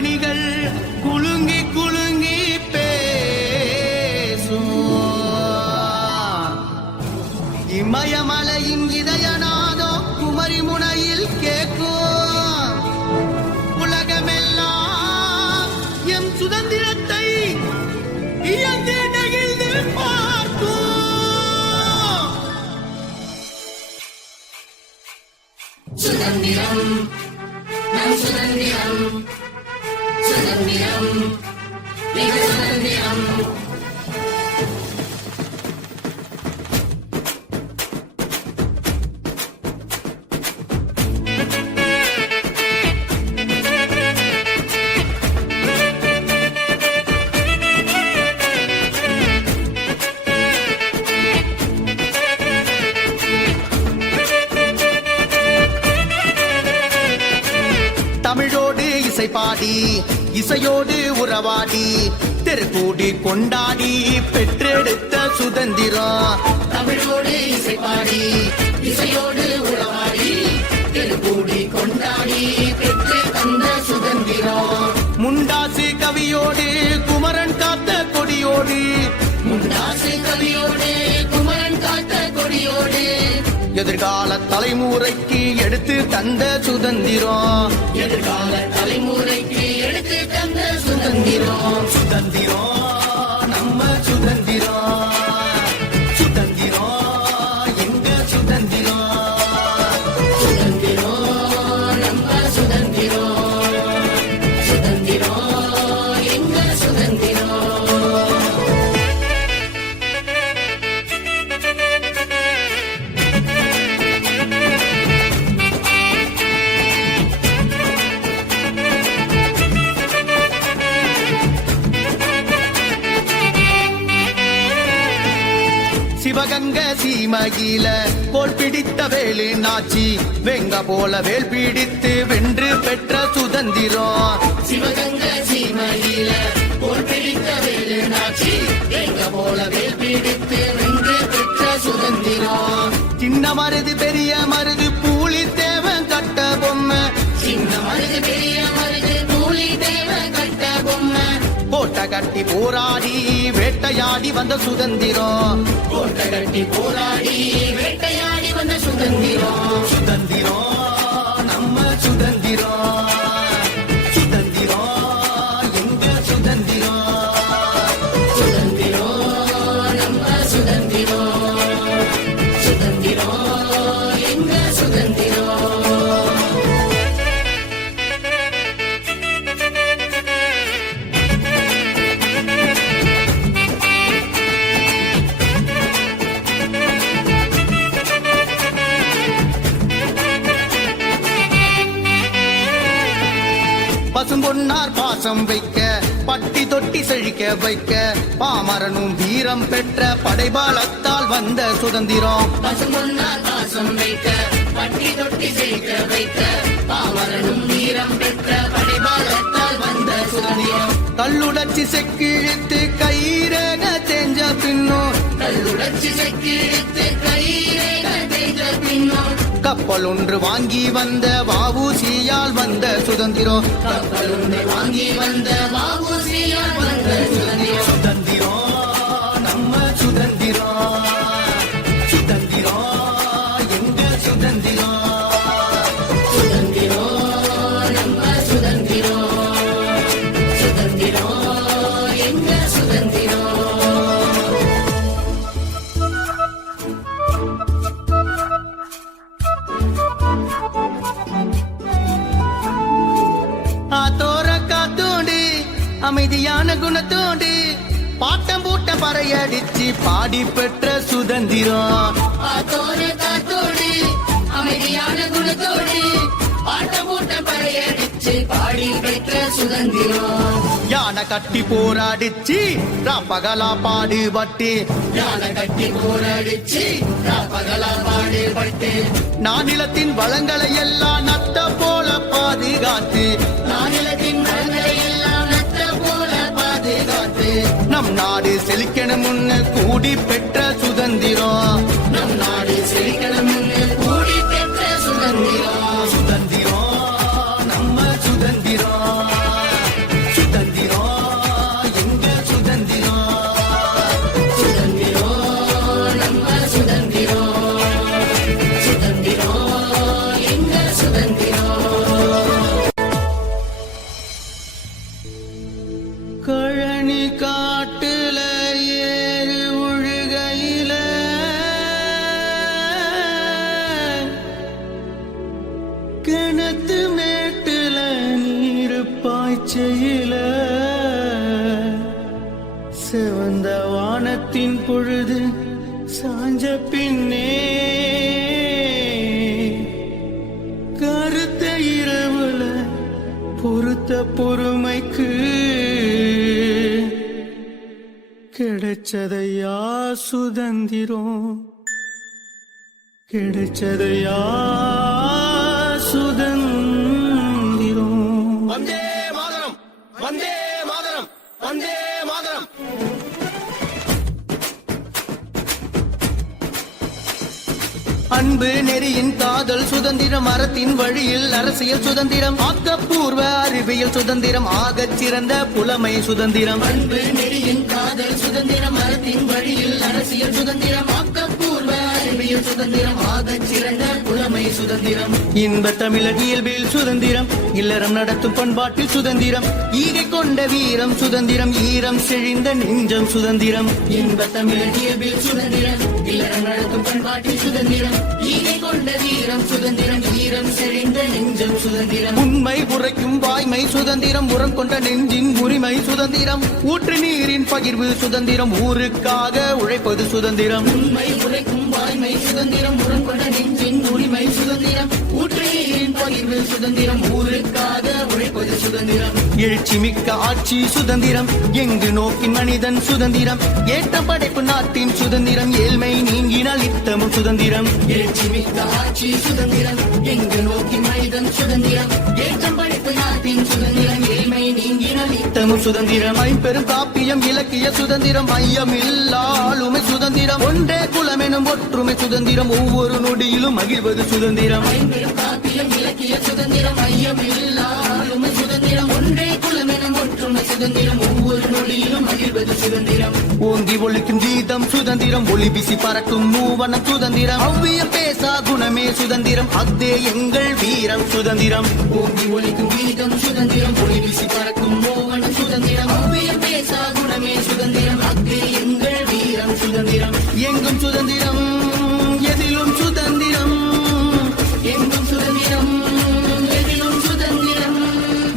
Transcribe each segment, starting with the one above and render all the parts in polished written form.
கண்மணிகள் குலுங்கி குலுங்கி பேசும். இமயமலையின் இதயநாதோ குமரி முனையில் கேட்கும். உலகமெல்லாம் எம் சுதந்திரத்தை இயந்து நெகிழ்ந்து பார்க்கும். சுதந்திரம் நம் சுதந்திரம், சுதந்திரம் மிக சுதந்திரம். தமிழோடு இசை பாடி இசையோடு உறவாடி தெருக்கூடி கொண்டாடி பெற்றெடுத்த சுதந்திரம். தமிழோடு இசை பாடி இசையோடு உறவாடி தெருக்கூடி கொண்டாடி பெற்று தந்த சுதந்திரம். முண்டாசு கவியோடு குமரன் காத்த கொடியோடு, முண்டாசு கவியோடு குமரன் காத்த கொடியோடு எதிர்கால தலைமுறைக்கு எடுத்து தந்த சுதந்திரம். எதிர்கால தலைமுறைக்கு எடுத்து தந்த சுதந்திரம். சுதந்திரம் நம்ம சுதந்திரம், சுதந்திரம் எங்க சுதந்திரம். சுதந்திரம் நம்ம சுதந்திரம், சுதந்திரம் எங்க சுதந்திரம். சிவகங்க சீமையில கோல் பிடித்த வேலு நாச்சி வெங்க போல வேல் பிடித்து வென்று பெற்ற சுதந்திரம். சிவகங்க சீமையில போல் பிடித்த வேலு நாச்சி வெங்க போல வேல் பிடித்து வென்று பெற்ற சுதந்திரம். சின்ன மருது பெரிய மருது பூலி தேவன் கட்ட பொம்மை, சின்ன மருது பெரிய மருது கூலி தேவ கட்ட பொம்மை கோட்டை கட்டி போராடி வேட்டையாடி வந்த சுதந்திரம். கோட்டை கட்டி போராடி வேட்டையாடி வந்த சுதந்திரம். சுதந்திரம் நம்ம சுதந்திரம், சுதந்திரம் எங்க சுதந்திரம். சுதந்திரம் நம்ம சுதந்திரம், சுதந்திரம் எங்க சுதந்திரம். பசும்பொன்னார் பாசம் வைக்க பட்டி தொட்டி செழிக்க வைக்க பாமரனும் வீரம் பெற்ற படைபாலத்தால் வந்த சுதந்திரம். பசும்பொன்னார் பாசம் வைக்க பட்டி தொட்டி செழிக்க வைக்க பாமரனும் வீரம் பெற்ற படைபாலத்தால் வந்த சுதந்திரம். கல்லுடச்சி செக்கிழித்து கயிறேக தேஞ்ச பின்னும், கல்லுடச்சி செக்கிழித்து கைரேக தேய்ந்த பின்னும் கப்பல் ஒன்று வாங்கி வந்த வஉசியால் வந்த சுதந்திரம். கப்பல் ஒன்று வாங்கி வந்த வஉசியால் வந்த சுதந்திரம். சுதந்திரம் நம்ம சுதந்திரம், சுதந்திரம் எங்க சுதந்திரம். சுதந்திரம் நம்ம சுதந்திரம், சுதந்திரம் எங்க சுதந்திரம். ஆத்தோர காத்தோடு அமைதியான குணத்தோடு பாட்டம் பூட்ட பறையடிச்சு பாடி பெற்ற சுதந்திரம். ஆத்தோர காத்தோடு அமைதியான குணத்தோடு பாட்ட பூட்ட படையடிச்சு பாடி பெற்ற சுதந்திரம். யானை கட்டி போராடிச்சு பகலா பாடுபட்டு, யானை கட்டி போராடிச்சு பகலா பாடுபட்டு நானிலத்தின் வளங்களை எல்லாம் நத்த போல பாதுகாத்து, நானிலத்தின் வளங்களை எல்லாம் நத்த போல பாதுகாத்து நம் நாடு செழிக்கணும் முன்னு கூடி பெற்ற சுதந்திரம். நம் நாடு செழிக்கணும் கூடி பெற்ற சுதந்திரம். சுதந்திரம் நம்ம சுதந்திரம், கிணத்து மேட்டுல நீரு பாய்ச்சையில செவந்த வானத்தின் பொழுது சாஞ்ச பின்னே கருத்த இரவுல பொறுத்த பொறுமைக்கு கிடைச்சதையா சுதந்திரம் கிடைச்சதையா சுதந்திரம் வந்தே மாதரம் வந்தே மாதரம் வந்தே மாதரம். அன்பு நெறியின் காதல் சுதந்திரம் அறத்தின் வழியில் அரசியல் சுதந்திரம் ஆக்கப்பூர்வ அறிவியல் சுதந்திரம் ஆகச் சிறந்த புலமை சுதந்திரம். அன்பு நெறியின் காதல் சுதந்திரம் அறத்தின் வழியில் அரசியல் சுதந்திரம் ஆக்கப்பூர்வ அறிவியல் சுதந்திரம் ஆகச் சிறந்த புலமை சுதந்திரம். இன்ப தமிழர் இயல்பில் சுதந்திரம் இல்லறம் நடத்தும் பண்பாட்டில் சுதந்திரம் ஈகை கொண்ட வீரம் சுதந்திரம் ஈரம் செழிந்த நெஞ்சம் சுதந்திரம். இன்ப தமிழர் இயல்பில் சுதந்திரம் இல்லறம் நடத்தும் பண்பாட்டில் சுதந்திரம் ஈகை கொண்ட வீரம் சுதந்திரம் ஈரம் செழிந்த நெஞ்சம் சுதந்திரம். உண்மை உரைக்கும் வாய்மை சுதந்திரம் உரம் கொண்ட நெஞ்சின் உரிமை சுதந்திரம் ஊற்று நீரின் பகிர்வு சுதந்திரம் ஊருக்காக உழைப்பது சுதந்திரம். உண்மை உரைக்கும் வாய்மை சுதந்திரம் உரம் கொண்ட நெஞ்சின் உரிமை சுதந்திரம் ஊற்று நீரின் பகிர்வு சுதந்திரம் ஊருக்காக உழைப்பது சுதந்திரம். எழுச்சி மிக்க ஆட்சி சுதந்திரம் எங்கு நோக்கின் மனிதன் சுதந்திரம் ஏற்ற படைப்பு நாட்டின் சுதந்திரம் ஏழ்மை நீங்கினால் இத்தமும் சுதந்திரம். எழுச்சி மிக்க ஆட்சி சுதந்திரம் எங்கு நோக்கி மனிதன் சுதந்திரம் ஏற்றம் படைப்பு நாட்டின் சுதந்திரம் ஏழ்மை நீங்கினால் இத்தமும் சுதந்திரம். ஐம்பெரும் காப்பியம் இலக்கிய சுதந்திரம் மையமில்லா ஆளுமை சுதந்திரம் ஒன்றே குலமெனும் ஒற்றுமை சுதந்திரம் ஒவ்வொரு நொடியிலும் மகிழ்வது சுதந்திரம். ஐம்பெரும் காப்பியம் இலக்கிய சுதந்திரம் மையமில்லா ஆளுமை சுதந்திரம் ஒன்றே குலமெனும் ஒற்றுமை சுதந்திரம் ஒவ்வொரு நொடியிலும் மகிழ்வது சுதந்திரம். ஓங்கி ஒழிக்கும் கீதம் சுதந்திரம் ஒளி வீசி பறக்கும் மூவனம் சுதந்திரம் அவ்வியம் பேசா குணமே சுதந்திரம் அத்தே எங்கள் வீரம் சுதந்திரம். ஓங்கி ஒலிக்கும் கீதம் சுதந்திரம் ஒளி வீசி பறக்கும் மோகனம் சுதந்திரம் அவ்வியம் பேசா குணமே சுதந்திரம் அத்தே எங்கள் வீரம் சுதந்திரம். எங்கும் சுதந்திரம் எதிலும் சுதந்திரம் எங்கும் சுதந்திரம் எதிலும் சுதந்திரம்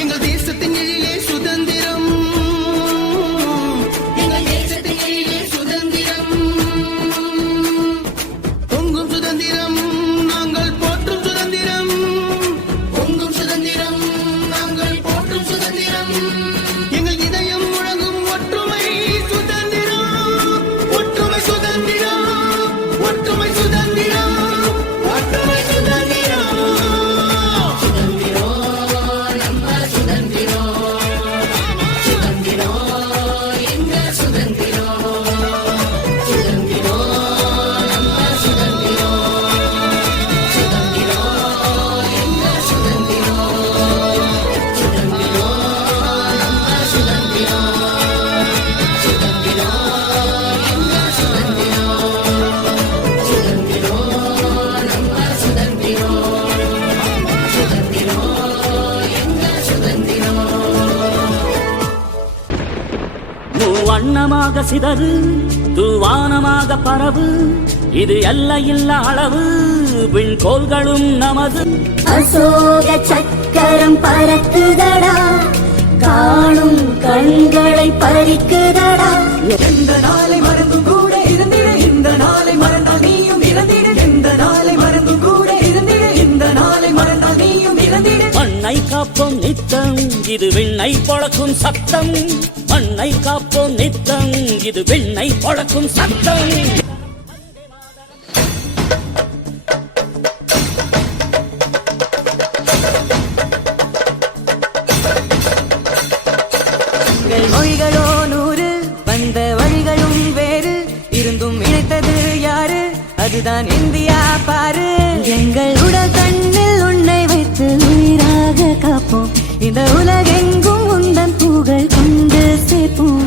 எங்கள் தேசத்தின் எழிலே சுதந்திரம் எங்கள் தேசத்தின் எழிலே சுதந்திரம் பொங்கும் சுதந்திரம் நாங்கள் போற்றும் சுதந்திரம் பொங்கும் சுதந்திரம் நாங்கள் போற்றும் சுதந்திரம் எங்கள் இதயம் முழங்கும் ஒற்றுமை சுதந்திரம் ஒற்றுமை சுதந்திரம் ஒற்றுமை சுதந்திரம் ஒற்றுமை சுதந்திரம். சுதந்திரோ நம்ம சுதந்திரோ சுதந்திரோ எங்க சுதந்திரோ சுதந்திரோ நம்ம சுதந்திரோ சுதந்திரோ எங்க சுதந்திரோ சுதந்திரோ நம்ம சுதந்திரோ சுதந்திரோ எங்க சுதந்திரோ சுதந்திரோ நம்ம சுதந்திரோ சுதந்திரோ எங்க சுதந்திரோ. மூவண்ணமாக சிதறு தூவானமாக பரவு இது எல்லையில்லா அளவு விண்கோள்களும் நமது. அசோக சக்கரம் பறக்குதடா காணும் கண்களை பறிக்குதடா. எந்த நாளை மறந்தும் கூட இருந்திட இந்த நாளை மறந்தால் நீயும் இறந்திட எந்த நாளை மறந்தும் கூட இருந்திட இந்த நாளை மறந்தால் நீயும் இறந்திட. மண்ணை காப்போம் நித்தம் இது விண்ணை பொழக்கும் சத்தம் மண்ணை காப்போம் நித்தம் இது விண்ணை பொழக்கும் சத்தம். எங்கள் மொழிகளோ 100 வந்த வழிகளும் வேறு இருந்தும் இணைத்தது யாரு அதுதான் இந்தியா பாரு. எங்கள் உடல் கண்ணில் உன்னை வைத்து உயிராக காப்போம் இந்த உலகெங்கும் உந்தன் புகழ் கொண்டு சேர்ப்போம்.